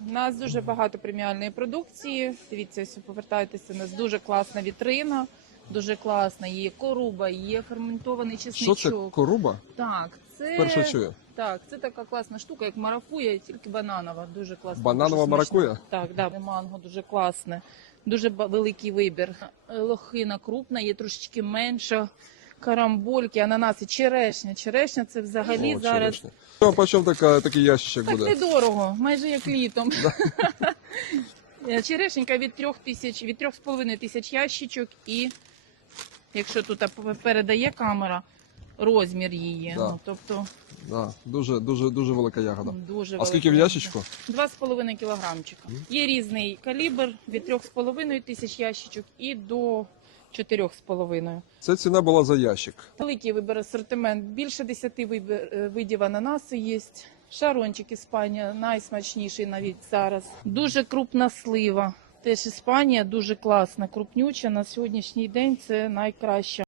У нас дуже багато преміальної продукції. Дивіться, ось ви повертаєтеся. У нас дуже класна вітрина, дуже класна. Є коруба, є ферментований Що чесничок. це коруба? Так, це Вперше чую. так, це така класна штука, як марафуя, тільки бананова. Дуже класна. Бананова дуже смачна. маракуя? Так, да, манго дуже класне. Дуже ба- великий вибір. Лохина крупна, є трошечки менша. Карамбольки, ананаси, черешня. Черешня це взагалі О, зараз черешня. Ну, а по чому така, такий ящичок так буде? недорого, майже як літом. Е, Черешенька від трьох тисяч, від трьох з половиною тисяч ящичок і якщо тут передає камера, розмір її. Да. Ну, тобто Да, дуже, дуже, дуже велика ягода. дуже А скільки в велика. ящичку? Два з половиною кілограмчика. Є різний калібр від трьох з половиною тисяч ящичок і до чотирьох з половиною. Це ціна була за ящик. Великий вибір асортимент. Більше 10 вибір, е, видів ананасу є. Шарончик Іспанія найсмачніший навіть зараз. Дуже крупна слива. Теж Іспанія дуже класна, крупнюча. На сьогоднішній день це найкраща.